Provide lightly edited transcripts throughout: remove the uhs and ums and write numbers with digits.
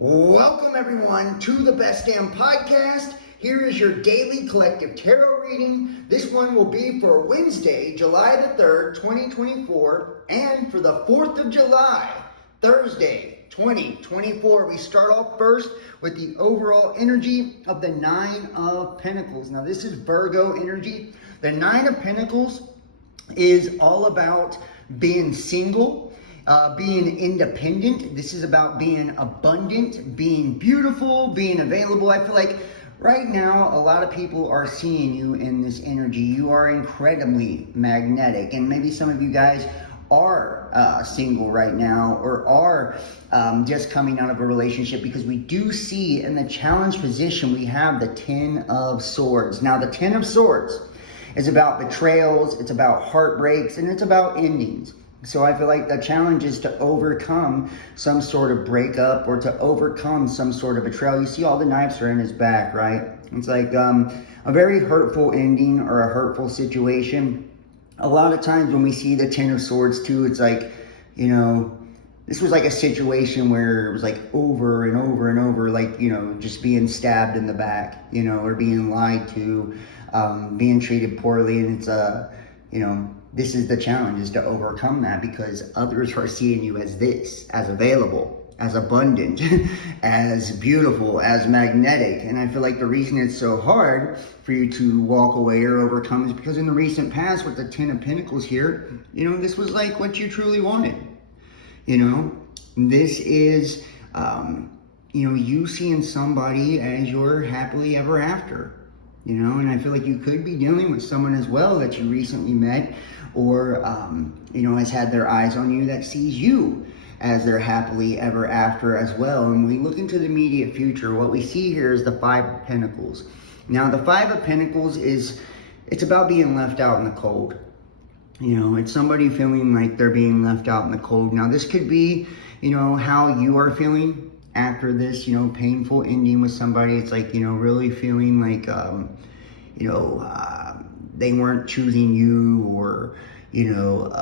Welcome everyone to the Best Damn Podcast. Here is your daily collective tarot reading. This one will be for Wednesday, July the 3rd, 2024, and for the 4th of July, Thursday, 2024. We start off first with the overall energy of the Nine of Pentacles. Now this is Virgo energy. The Nine of Pentacles is all about being single, being independent. This is about being abundant, being beautiful, being available. I feel like right now a lot of people are seeing you in this energy. You are incredibly magnetic, and maybe some of you guys are single right now, or are just coming out of a relationship, because we do see in the challenge position we have the Ten of Swords. Now the Ten of Swords is about betrayals, it's about heartbreaks, and it's about endings. So I feel like the challenge is to overcome some sort of breakup, or to overcome some sort of betrayal. You see all the knives are in his back, right? It's like a very hurtful ending or a hurtful situation. A lot of times when we see the Ten of Swords too, it's like, you know, this was like a situation where it was like over and over and over, like, you know, just being stabbed in the back, you know, or being lied to, being treated poorly. And it's you know, this is the challenge, is to overcome that, because others are seeing you as this, as available, as abundant, as beautiful, as magnetic. And I feel like the reason it's so hard for you to walk away or overcome is because in the recent past with the Ten of Pentacles here, you know, this was like what you truly wanted. You know, this is, you know, you seeing somebody as your happily ever after. You know, and I feel like you could be dealing with someone as well that you recently met, or, you know, has had their eyes on you, that sees you as their happily ever after as well. And when we look into the immediate future, what we see here is the Five of Pentacles. Now, the Five of Pentacles it's about being left out in the cold. You know, it's somebody feeling like they're being left out in the cold. Now, this could be, you know, how you are feeling after this, you know, painful ending with somebody. It's like, you know, really feeling like, you know, they weren't choosing you, or, you know,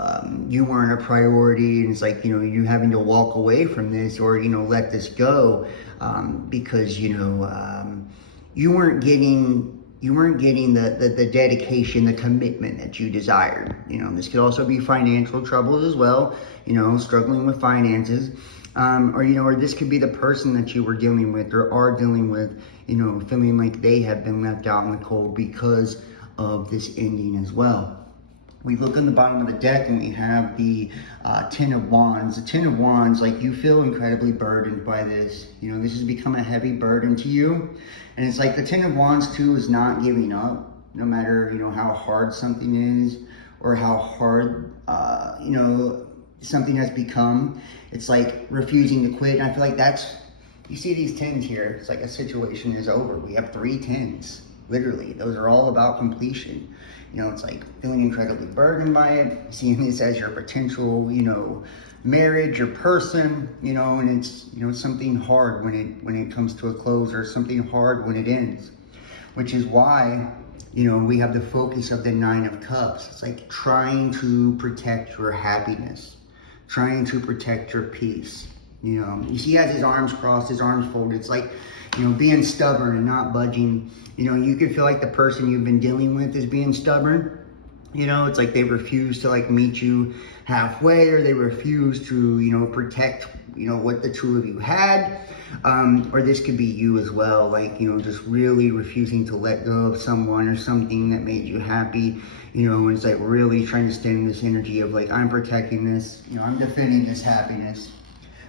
you weren't a priority. And it's like, you know, you having to walk away from this, or, you know, let this go, because, you know, you weren't getting the dedication, the commitment that you desired. You know, this could also be financial troubles as well, you know, struggling with finances. Or, you know, or this could be the person that you were dealing with, or are dealing with, you know, feeling like they have been left out in the cold because of this ending as well. We look on the bottom of the deck and we have the Ten of Wands. The Ten of Wands, like, you feel incredibly burdened by this. You know, this has become a heavy burden to you. And it's like the Ten of Wands too is not giving up, no matter, you know, how hard something is, or how hard, you know, something has become. It's like refusing to quit. And I feel like that's, you see these tens here, it's like a situation is over. We have 3 tens, literally. Those are all about completion. You know, it's like feeling incredibly burdened by it, seeing this as your potential, you know, marriage or person, you know, and it's, you know, something hard when it comes to a close, or something hard when it ends. Which is why, you know, we have the focus of the Nine of Cups. It's like trying to protect your happiness, trying to protect your peace. You know, you see he has his arms crossed, his arms folded. It's like, you know, being stubborn and not budging. You know, you could feel like the person you've been dealing with is being stubborn. You know, it's like they refuse to, like, meet you halfway, or they refuse to, you know, protect, you know, what the two of you had. Or this could be you as well, like, you know, just really refusing to let go of someone or something that made you happy. You know, and it's like really trying to stay in this energy of like, I'm protecting this, you know, I'm defending this happiness.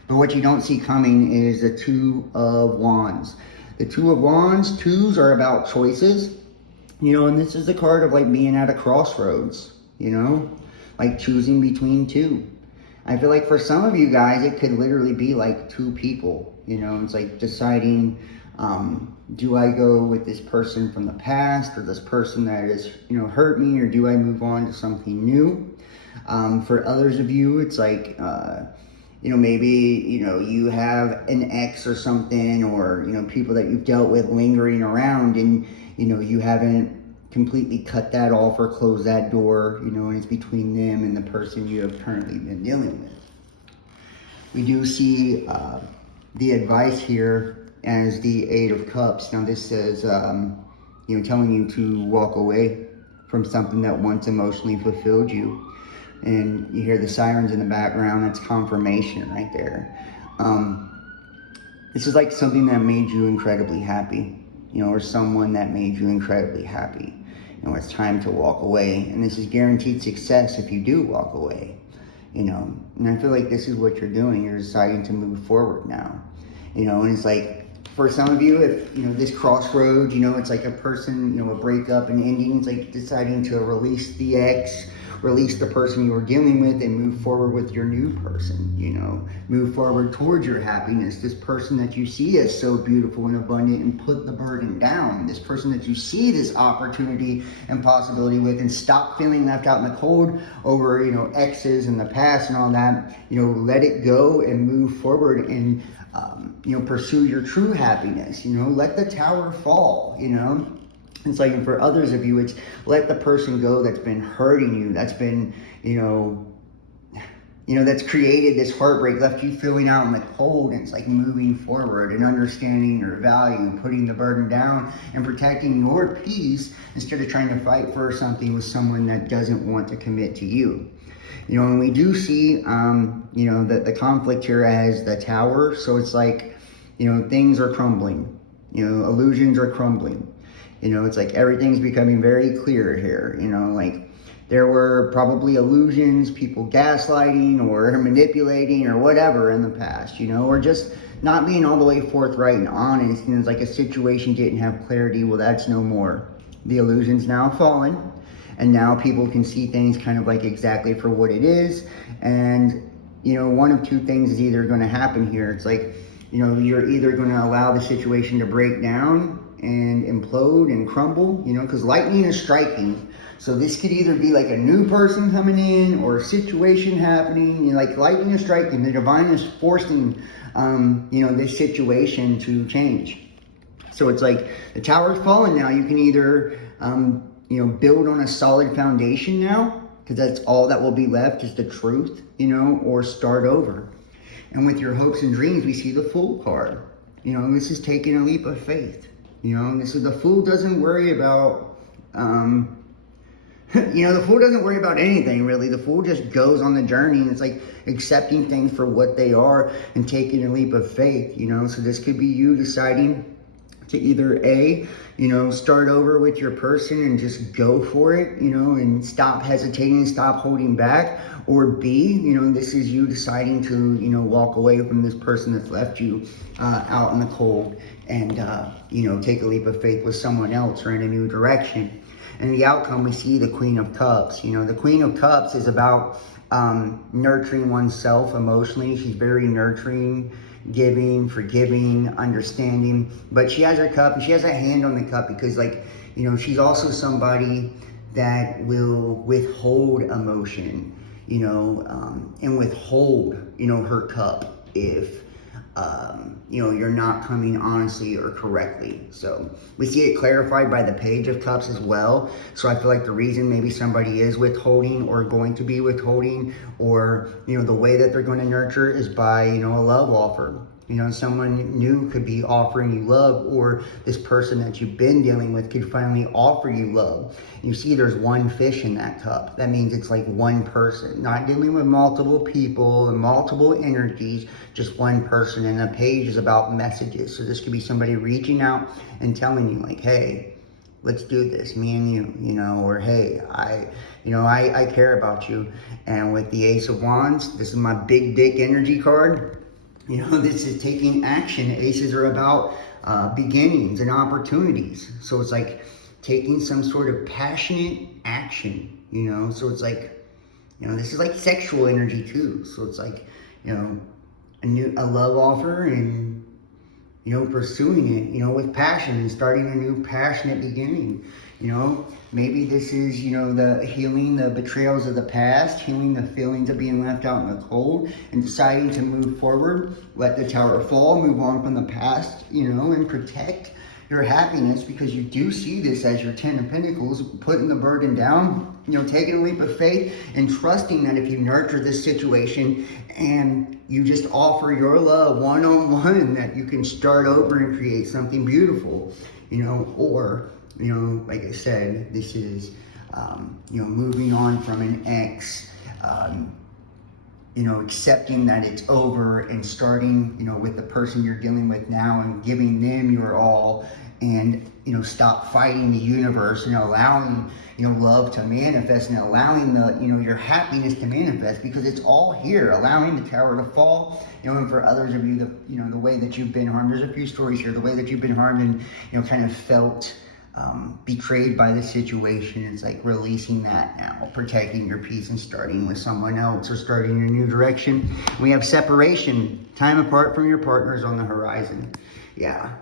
But what you don't see coming is the Two of Wands. The Two of Wands, twos are about choices, you know, and this is the card of like being at a crossroads, you know, like choosing between two. I feel like for some of you guys, it could literally be like two people, you know, it's like deciding, do I go with this person from the past, or this person that has, you know, hurt me, or do I move on to something new? For others of you, it's like, you know, maybe, you know, you have an ex or something, or, you know, people that you've dealt with lingering around, and, you know, you haven't completely cut that off or close that door, you know, and it's between them and the person you have currently been dealing with. We do see the advice here as the Eight of Cups. Now this says, telling you to walk away from something that once emotionally fulfilled you. And you hear the sirens in the background. That's confirmation right there. This is like something that made you incredibly happy, or someone that made you incredibly happy. It's time to walk away. And this is guaranteed success if you do walk away, And I feel like this is what you're doing. You're deciding to move forward now, and it's like, for some of you, if, this crossroads, it's like a person, a breakup and ending. It's like deciding to release the ex, release the person you were dealing with, and move forward with your new person, move forward towards your happiness. This person that you see as so beautiful and abundant, and put the burden down. This person that you see this opportunity and possibility with, and stop feeling left out in the cold over, exes in the past and all that. Let it go and move forward and, pursue your true happiness. Let the tower fall, It's like, and for others of you, it's let the person go that's been hurting you, that's been, that's created this heartbreak, left you feeling out in the cold. And it's like moving forward and understanding your value, putting the burden down and protecting your peace instead of trying to fight for something with someone that doesn't want to commit to you. And we do see, the conflict here as the tower. So it's like, things are crumbling, illusions are crumbling. It's like everything's becoming very clear here, like there were probably illusions, people gaslighting or manipulating or whatever in the past, or just not being all the way forthright and honest. And it's like a situation didn't have clarity. Well, that's no more. The illusion's now fallen. And now people can see things kind of like exactly for what it is. And, one of two things is either going to happen here. It's like, you're either going to allow the situation to break down and implode and crumble, because lightning is striking. So this could either be like a new person coming in or a situation happening, like lightning is striking. The divine is forcing, this situation to change. So it's like the tower's fallen now. You can either, build on a solid foundation now, because that's all that will be left is the truth, or start over. And with your hopes and dreams, we see the Fool card. This is taking a leap of faith. This is the Fool doesn't worry about, the Fool doesn't worry about anything really. The Fool just goes on the journey, and it's like accepting things for what they are and taking a leap of faith, So this could be you deciding to either A, start over with your person and just go for it, and stop hesitating, stop holding back. Or B, this is you deciding to, walk away from this person that's left you out in the cold and, take a leap of faith with someone else or in a new direction. And the outcome, we see the Queen of Cups. The Queen of Cups is about nurturing oneself emotionally. She's very nurturing, giving, forgiving, understanding. But she has her cup, and she has a hand on the cup because, she's also somebody that will withhold emotion, and withhold, her cup if, you're not coming honestly or correctly. So we see it clarified by the Page of Cups as well. So I feel like the reason maybe somebody is withholding or going to be withholding, or, the way that they're going to nurture is by, a love offer. Someone new could be offering you love, or this person that you've been dealing with could finally offer you love. You see there's one fish in that cup. That means it's like one person, not dealing with multiple people and multiple energies, just one person. And the page is about messages. So this could be somebody reaching out and telling you like, hey, let's do this, me and you, or hey, I care about you. And with the Ace of Wands, this is my big dick energy card. This is taking action. Aces are about beginnings and opportunities. So it's like taking some sort of passionate action, So it's like, this is like sexual energy too. So it's like, a love offer and, pursuing it, with passion and starting a new passionate beginning. Maybe this is, the healing the betrayals of the past, healing the feelings of being left out in the cold, and deciding to move forward, let the tower fall, move on from the past, and protect, your happiness, because you do see this as your 10 of Pentacles, putting the burden down, taking a leap of faith and trusting that if you nurture this situation and you just offer your love one-on-one, that you can start over and create something beautiful, or, like I said, this is, moving on from an ex, accepting that it's over and starting, with the person you're dealing with now and giving them your all, and, stop fighting the universe and allowing, love to manifest and allowing your happiness to manifest, because it's all here, allowing the tower to fall, and for others of you, the way that you've been harmed. There's a few stories here, the way that you've been harmed and, kind of felt betrayed by the situation. It's like releasing that now, protecting your peace and starting with someone else or starting in a new direction. We have separation, time apart from your partners on the horizon. Yeah,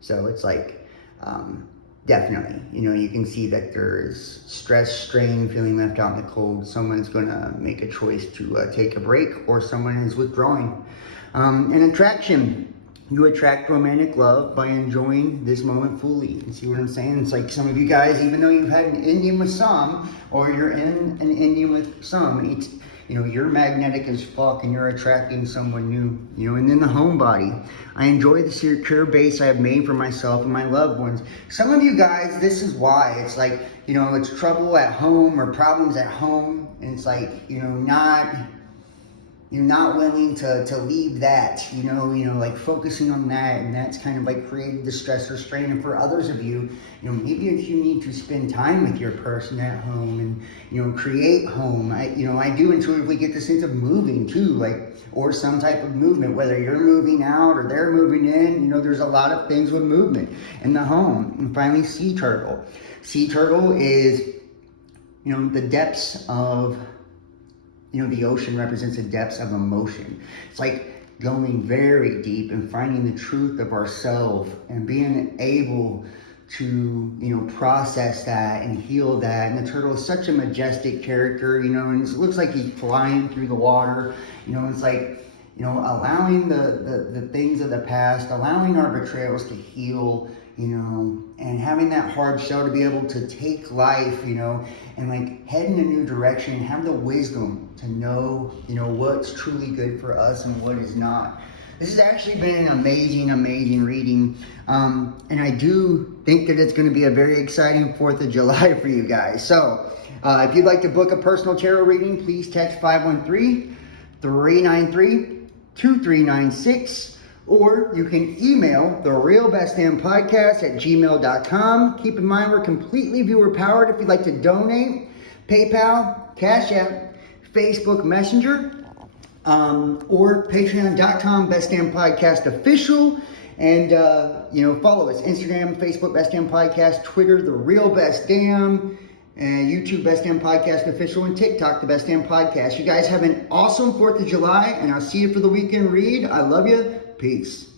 so it's like, definitely, you can see that there's stress, strain, feeling left out in the cold. Someone's gonna make a choice to take a break, or someone is withdrawing. And attraction. You attract romantic love by enjoying this moment fully. You see what I'm saying? It's like some of you guys, even though you've had an ending with some, or you're in an ending with some, it's, you're magnetic as fuck and you're attracting someone new, and then the homebody. I enjoy the secure base I have made for myself and my loved ones. Some of you guys, this is why. It's like, it's trouble at home or problems at home. And it's like, you're not willing to leave that, like focusing on that, and that's kind of like creating the stress or strain. And for others of you, maybe if you need to spend time with your person at home and, create home. I do intuitively get the sense of moving too, like, or some type of movement, whether you're moving out or they're moving in, there's a lot of things with movement in the home. And finally, sea turtle. Sea turtle is, the depths of, the ocean represents the depths of emotion. It's like going very deep and finding the truth of ourselves and being able to, process that and heal that. And the turtle is such a majestic character, and it looks like he's flying through the water. It's like, allowing the things of the past, allowing our betrayals to heal, and having that hard shell to be able to take life, and like head in a new direction, have the wisdom to know, what's truly good for us and what is not. This has actually been an amazing reading. And I do think that it's going to be a very exciting 4th of July for you guys. So if you'd like to book a personal tarot reading, please text 513-393-2396. Or you can email therealbestdampodcast@gmail.com. Keep in mind, we're completely viewer powered. If you'd like to donate, PayPal, Cash App, Facebook Messenger, or patreon.com, Best Damn Podcast Official. And, follow us. Instagram, Facebook, Best Damn Podcast, Twitter, The Real Best Damn, and YouTube, Best Damn Podcast Official, and TikTok, The Best Damn Podcast. You guys have an awesome 4th of July, and I'll see you for the weekend read. I love you. Peace.